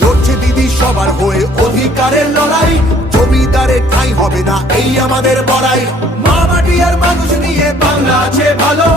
লড়ছে দিদি সবার হয়ে অধিকারের লড়াই, জমিদারের ঠাঁই হবে না এই আমাদের বড়াই। মা মাটি আর মানুষ নিয়ে বাংলা আছে ভালো।